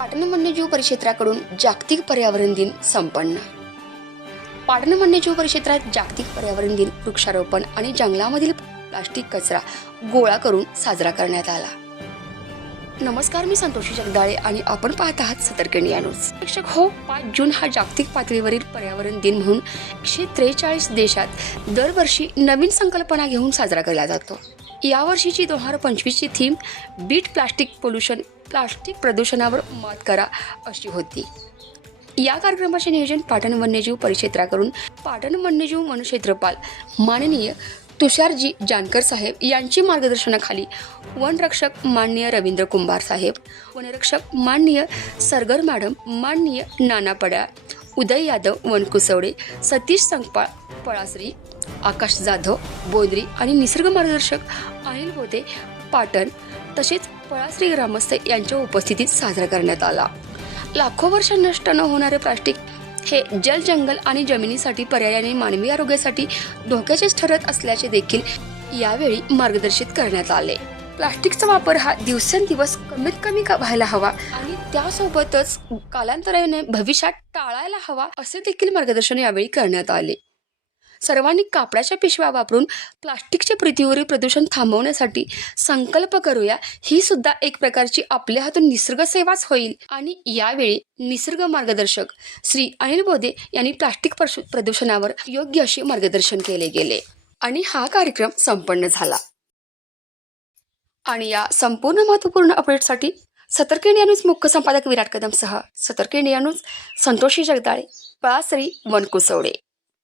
पाटण वन्यजीव परिक्षेत्राकडून जागतिक पर्यावरण दिन संपन्न. पाटण वन्यजीव परिक्षेत्रात जागतिक पर्यावरण दिन वृक्षारोपण आणि जंगलामधील प्लास्टिक कचरा गोळा करून साजरा करण्यात आला. नमस्कार मी संतोषी जगदाळे आणि आपण पाहत आहात सतर्क इंडिया न्यूज. शिक्षक हो पाच जून हा जागतिक पातळीवरील पर्यावरण दिन म्हणून एकशे त्रेचाळीस देशात दरवर्षी नवीन संकल्पना घेऊन साजरा केला जातो. यावर्षीची दोन हजार पंचवीसची theme beat plastic pollution plastic प्रदूषणावर मात करा अशी होती. या कार्यक्रमाचे नियोजन पाटण वन्यजीव परिक्षेत्राकडून पाटण वन्यजीव वनक्षेत्रपाल माननीय तुषारजी जानकर साहेब यांची मार्गदर्शनाखाली वनरक्षक माननीय रवींद्र कुंभार साहेब वनरक्षक माननीय सरगर मॅडम माननीय नाना पड्या उदय यादव वनकुसवडे सतीश संकपाळ पळासरी आकाश जाधव बोदरी आणि निसर्ग मार्गदर्शक अनिल बोधे पाटण तसेच पळासरी ग्रामस्थ यांच्या उपस्थितीत साजरा करण्यात आला. लाखो वर्ष नष्ट न होणारे प्लास्टिक हे जल जंगल आणि जमिनीसाठी पर्यायाने मानवी आरोग्यासाठी धोक्याचेच ठरत असल्याचे देखील यावेळी मार्गदर्शित करण्यात आले. प्लास्टिकचा वापर हा दिवसेंदिवस कमीत कमी व्हायला हवा आणि त्यासोबतच कालांतराने भविष्यात टाळायला हवा असे देखील मार्गदर्शन यावेळी करण्यात आले. सर्वांनी कापडाच्या पिशव्या वापरून प्लास्टिकचे पृथ्वीवरील प्रदूषण थांबवण्यासाठी संकल्प करूया. ही सुद्धा एक प्रकारची आपल्या हातून निसर्ग सेवाच होईल. आणि यावेळी निसर्ग मार्गदर्शक श्री अनिल बोधे यांनी प्लास्टिक प्रदूषणावर योग्य असे मार्गदर्शन केले गेले. आणि हा कार्यक्रम संपन्न झाला. आणि या संपूर्ण महत्त्वपूर्ण अपडेटसाठी सतर्क इंडिया न्यूज मुख्य संपादक विराट कदमसह सतर्क इंडिया न्यूज संतोषी जगदाळे पळासरी वनकुसवडे.